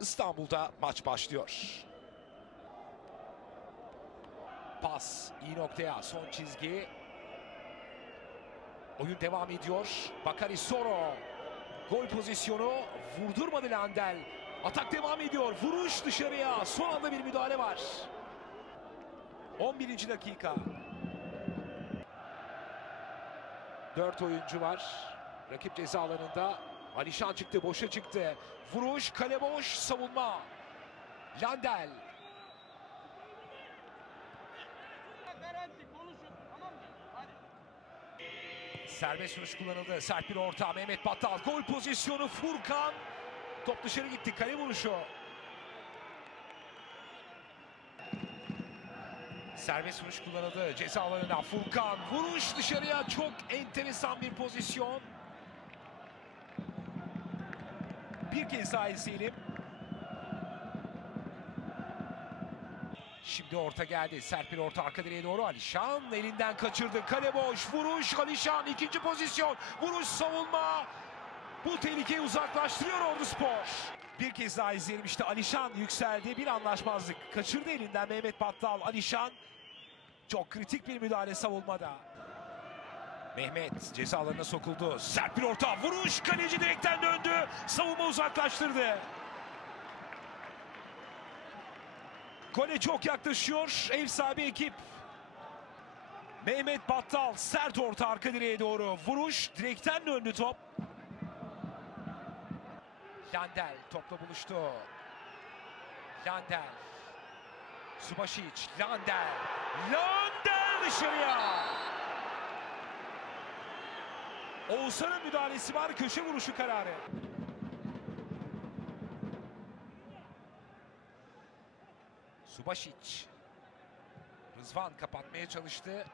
İstanbul'da maç başlıyor. Pas iyi noktaya son çizgi. Oyun devam ediyor. Bakari Soro. Gol pozisyonu vurdurmadı Landel. Atak devam ediyor. Vuruş dışarıya. Son anda bir müdahale var. 11. dakika. 4 oyuncu var. Rakip ceza alanında. Alişan çıktı, boşa çıktı. Vuruş, kale boş, savunma. Landel. Serbest vuruş kullanıldı. Sert bir orta. Mehmet Battal. Gol pozisyonu Furkan. Top dışarı gitti. Kale vuruşu. Serbest vuruş kullanıldı. Ceza alanına Furkan. Vuruş dışarıya. Çok enteresan bir pozisyon. Bir kez daha izleyelim. Şimdi orta geldi. Sert bir orta arka direğe doğru. Alişan elinden kaçırdı. Kale boş. Vuruş Alişan. ikinci pozisyon. Vuruş savunma. Bu tehlikeyi uzaklaştırıyor Ordu Spor. Bir kez daha izleyelim. İşte Alişan yükseldi. Bir anlaşmazlık. Kaçırdı elinden Mehmet Battal. Alişan çok kritik bir müdahale savunmada. Mehmet ceza alanına sokuldu. Sert bir orta. Vuruş. Kaleci direkten döndü. Savunma uzaklaştırdı. Gole çok yaklaşıyor ev sahibi ekip. Mehmet Battal sert orta arka direğe doğru. Vuruş direkten döndü top. Landel topla buluştu. Landel. Subasic. Landel. Landel dışarıya. Oğuzhan'ın müdahalesi var. Köşe vuruşu kararı. Subasic. Rızvan kapatmaya çalıştı.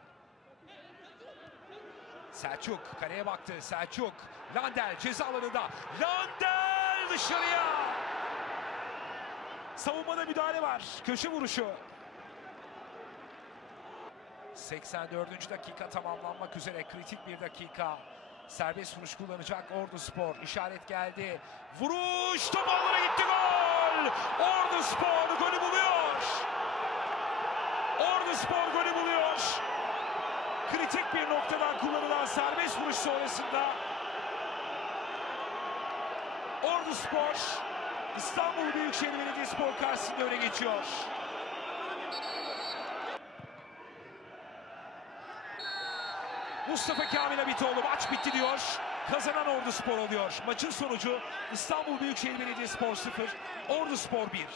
Selçuk kaleye baktı. Selçuk. Landel ceza alanında. Landel dışarıya. Savunmada müdahale var. Köşe vuruşu. 84. dakika tamamlanmak üzere kritik bir dakika. Serbest vuruş kullanacak Ordu Spor. İşaret geldi. Vuruş top ağlara gitti gol. Ordu Spor golü buluyor. Ordu Spor golü buluyor. Kritik bir noktadan kullanılan serbest vuruş sonrasında Ordu Spor İstanbul Büyükşehir Belediyespor karşısında öne geçiyor. Mustafa Kamil Abitoğlu maç bitti diyor. Kazanan Ordu Spor oluyor. Maçın sonucu İstanbul Büyükşehir Belediyespor 0, Ordu Spor 1.